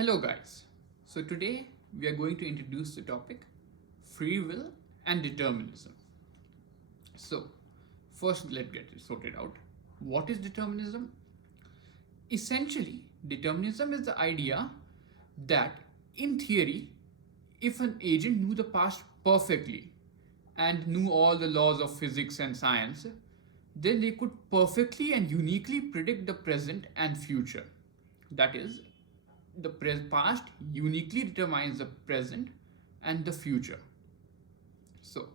Hello, guys. So, today we are going to introduce the topic free will and determinism. So, first, let's get it sorted out. What is determinism? Essentially, determinism is the idea that, in theory, if an agent knew the past perfectly and knew all the laws of physics and science, then they could perfectly and uniquely predict the present and future. That is, the past uniquely determines the present and the future. So,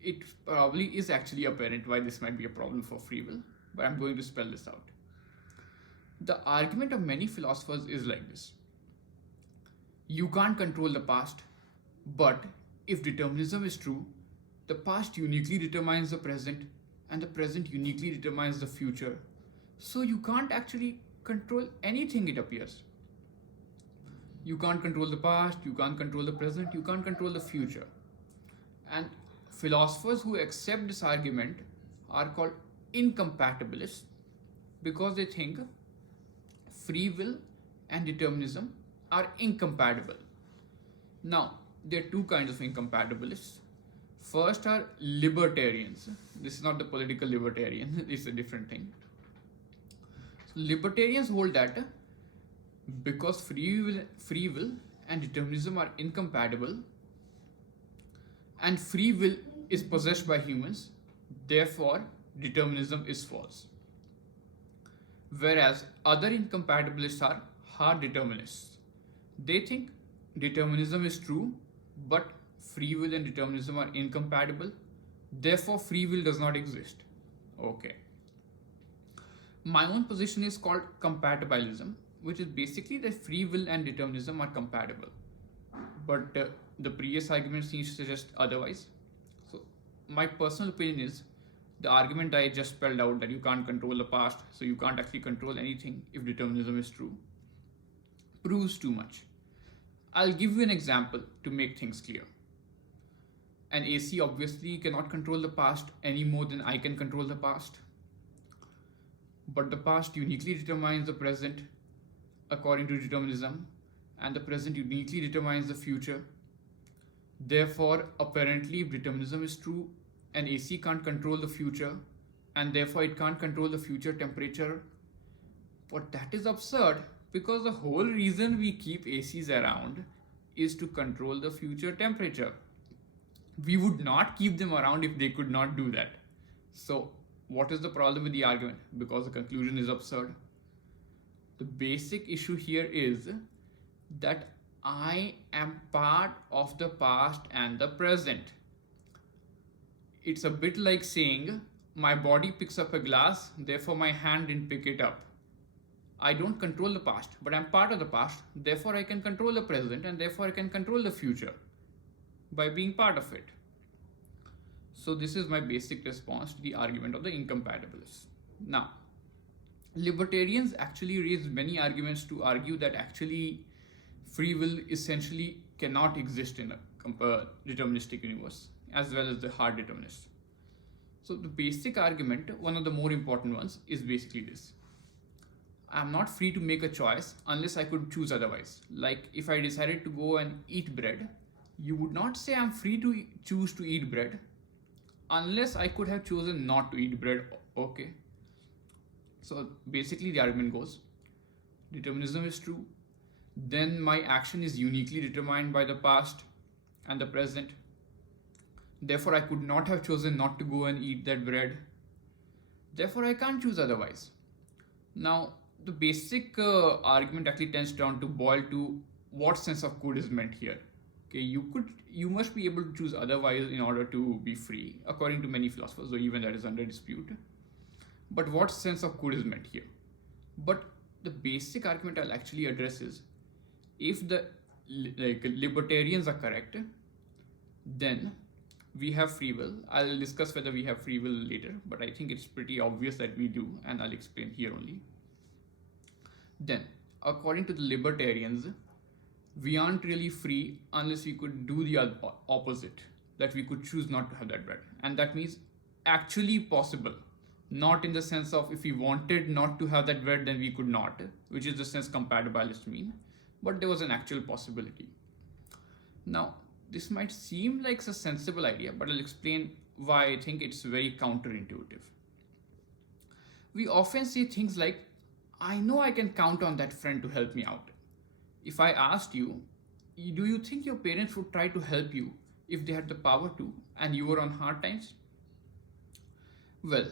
it probably is actually apparent why this might be a problem for free will, but I'm going to spell this out. The argument of many philosophers is like this: you can't control the past, but if determinism is true, the past uniquely determines the present, and the present uniquely determines the future. So, you can't actually control anything, it appears. You can't control the past, you can't control the present, you can't control the future. And philosophers who accept this argument are called incompatibilists because they think free will and determinism are incompatible. Now, there are two kinds of incompatibilists. First are libertarians. This is not the political libertarian, it's a different thing. So libertarians hold that because free will and determinism are incompatible and free will is possessed by humans, therefore determinism is false. Whereas other incompatibilists are hard determinists. They think determinism is true, but free will and determinism are incompatible, therefore free will does not exist. Okay. My own position is called compatibilism, which is basically that free will and determinism are compatible. But the previous argument seems to suggest otherwise. So, my personal opinion is the argument I just spelled out, that you can't control the past, so you can't actually control anything if determinism is true, proves too much. I'll give you an example to make things clear. An AC obviously cannot control the past any more than I can control the past. But the past uniquely determines the present according to determinism, and the present uniquely determines the future. Therefore, apparently, if determinism is true, an AC can't control the future, and therefore it can't control the future temperature. But that is absurd, because the whole reason we keep ACs around is to control the future temperature. We would not keep them around if they could not do that. So, what is the problem with the argument? Because the conclusion is absurd. The basic issue here is that I am part of the past and the present. It's a bit like saying my body picks up a glass, therefore my hand didn't pick it up. I don't control the past, but I'm part of the past, therefore I can control the present, and therefore I can control the future by being part of it. So this is my basic response to the argument of the incompatibilists. Now, libertarians actually raise many arguments to argue that actually free will essentially cannot exist in a deterministic universe, as well as the hard determinists. So the basic argument, one of the more important ones, is basically this: I am not free to make a choice unless I could choose otherwise. Like if I decided to go and eat bread, you would not say I'm free to choose to eat bread unless I could have chosen not to eat bread. Okay. So basically the argument goes, determinism is true, then my action is uniquely determined by the past and the present. Therefore I could not have chosen not to go and eat that bread. Therefore I can't choose otherwise. Now the basic argument actually tends down to boil to what sense of good is meant here. Okay, you must be able to choose otherwise in order to be free, according to many philosophers, or even that is under dispute. But what sense of good is meant here? But the basic argument I'll actually address is, if the libertarians are correct, then we have free will. I'll discuss whether we have free will later, but I think it's pretty obvious that we do, and I'll explain here only. Then, according to the libertarians, we aren't really free unless we could do the opposite, that we could choose not to have that bread. And that means actually possible, not in the sense of if we wanted not to have that bread, then we could not, which is the sense compatibilists mean, but there was an actual possibility. Now, this might seem like a sensible idea, but I'll explain why I think it's very counterintuitive. We often say things like, I know I can count on that friend to help me out. If I asked you, do you think your parents would try to help you if they had the power to and you were on hard times? Well,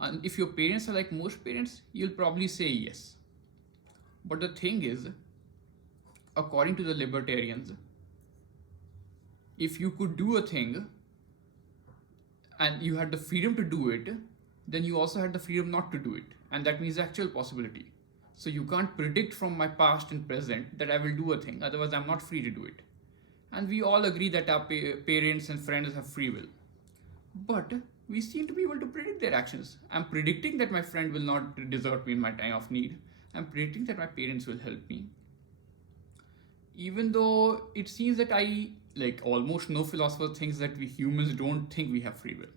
and if your parents are like most parents, you'll probably say yes. But the thing is, according to the libertarians, if you could do a thing and you had the freedom to do it, then you also had the freedom not to do it. And that means actual possibility. So you can't predict from my past and present that I will do a thing, otherwise, I'm not free to do it. And we all agree that our parents and friends have free will. But we seem to be able to predict their actions. I'm predicting that my friend will not desert me in my time of need. I'm predicting that my parents will help me. Even though it seems that almost no philosopher thinks that we humans don't think we have free will.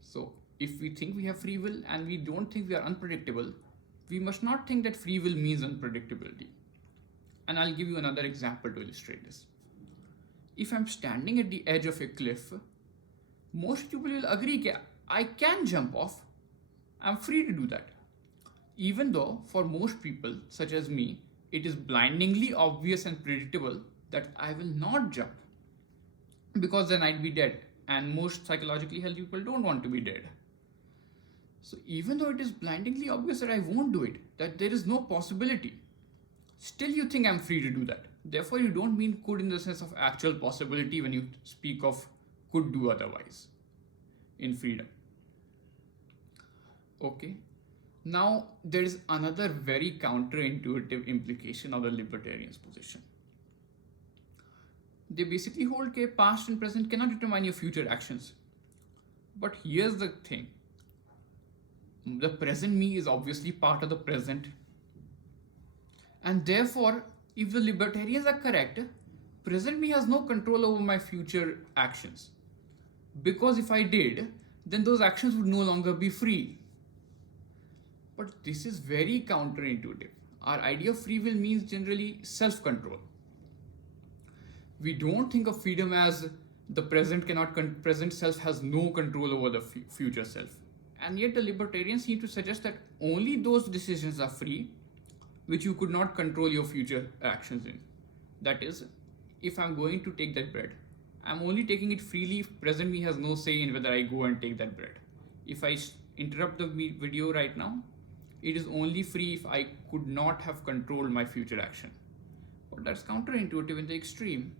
So if we think we have free will and we don't think we are unpredictable, we must not think that free will means unpredictability. And I'll give you another example to illustrate this. If I'm standing at the edge of a cliff, most people will agree that I can jump off. I'm free to do that. Even though for most people, such as me, it is blindingly obvious and predictable that I will not jump, because then I'd be dead, and most psychologically healthy people don't want to be dead. So even though it is blindingly obvious that I won't do it, that there is no possibility, still you think I'm free to do that. Therefore, you don't mean could in the sense of actual possibility when you speak of could do otherwise in freedom. Okay. Now, there is another very counterintuitive implication of the libertarian's position. They basically hold that past and present cannot determine your future actions. But here's the thing. The present me is obviously part of the present. And therefore, if the libertarians are correct, present me has no control over my future actions. Because if I did, then those actions would no longer be free. But this is very counterintuitive. Our idea of free will means generally self-control. We don't think of freedom as the present self has no control over the future self. And yet the libertarians seem to suggest that only those decisions are free which you could not control your future actions in. That is, if I'm going to take that bread, I'm only taking it freely if present me has no say in whether I go and take that bread. If I interrupt the video right now, it is only free if I could not have controlled my future action. But that's counterintuitive in the extreme.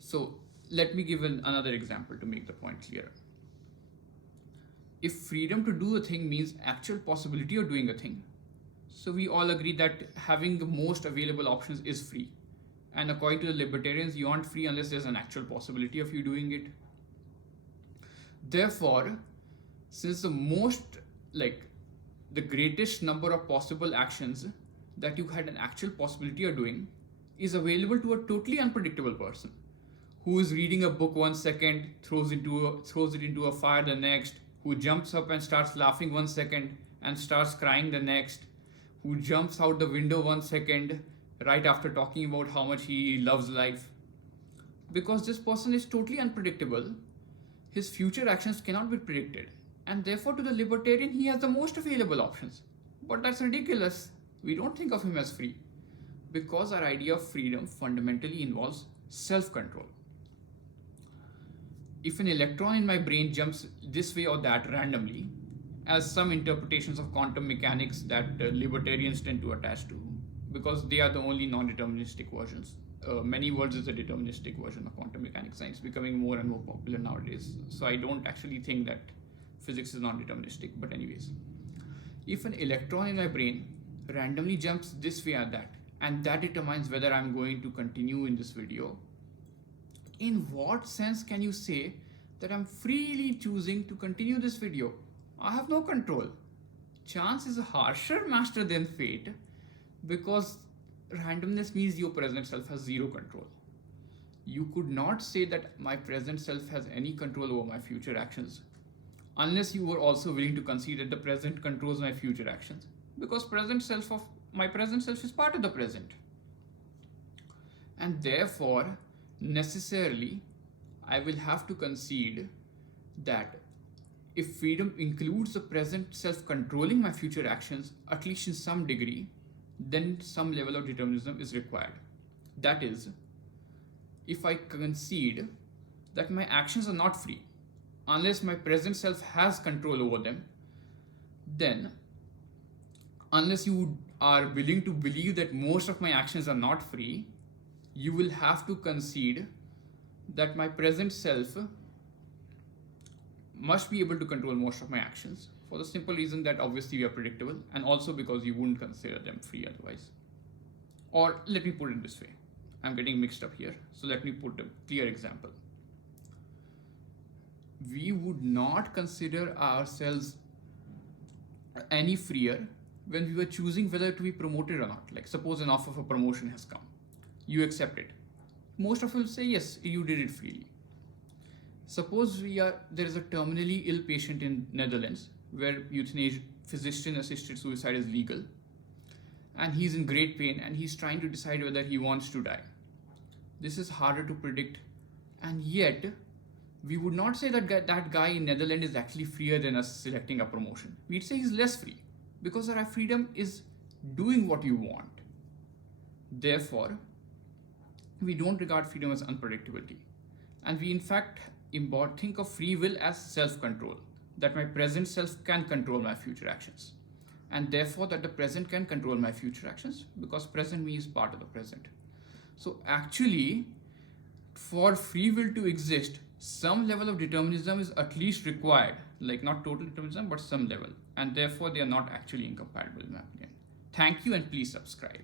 So let me give another example to make the point clearer. If freedom to do a thing means actual possibility of doing a thing, so we all agree that having the most available options is free. And according to the libertarians, you aren't free unless there's an actual possibility of you doing it. Therefore, since the greatest number of possible actions that you had an actual possibility of doing is available to a totally unpredictable person who is reading a book 1 second, throws it into a fire the next, who jumps up and starts laughing 1 second and starts crying the next, who jumps out the window 1 second right after talking about how much he loves life. Because this person is totally unpredictable, his future actions cannot be predicted. And therefore, to the libertarian, he has the most available options. But that's ridiculous. We don't think of him as free. Because our idea of freedom fundamentally involves self-control. If an electron in my brain jumps this way or that randomly, as some interpretations of quantum mechanics that libertarians tend to attach to, because they are the only non-deterministic versions. Many worlds is a deterministic version of quantum mechanics science, becoming more and more popular nowadays. So I don't actually think that physics is non-deterministic, but anyways. If an electron in my brain randomly jumps this way or that, and that determines whether I'm going to continue in this video, in what sense can you say that I'm freely choosing to continue this video? I have no control. Chance is a harsher master than fate, because randomness means your present self has zero control. You could not say that my present self has any control over my future actions, unless you were also willing to concede that the present controls my future actions, because present self of my present self is part of the present. And therefore, necessarily, I will have to concede that if freedom includes the present self controlling my future actions, at least in some degree, then some level of determinism is required. That is, if I concede that my actions are not free unless my present self has control over them, then unless you are willing to believe that most of my actions are not free, you will have to concede that my present self must be able to control most of my actions, for the simple reason that obviously we are predictable, and also because you wouldn't consider them free otherwise. Or let me put it this way, I'm getting mixed up here, so let me put a clear example. We would not consider ourselves any freer when we were choosing whether to be promoted or not. Like, suppose an offer for promotion has come, you accept it. Most of you will say yes, you did it freely. Suppose there is a terminally ill patient in Netherlands where euthanasia, physician-assisted suicide is legal, and he's in great pain and he's trying to decide whether he wants to die. This is harder to predict, and yet we would not say that that guy in Netherlands is actually freer than us selecting a promotion. We'd say he's less free because our freedom is doing what you want. Therefore, we don't regard freedom as unpredictability, and we in fact think of free will as self-control, that my present self can control my future actions, and therefore that the present can control my future actions because present me is part of the present. So actually, for free will to exist, some level of determinism is at least required, like not total determinism, but some level, and therefore they are not actually incompatible in my opinion. Thank you, and please subscribe.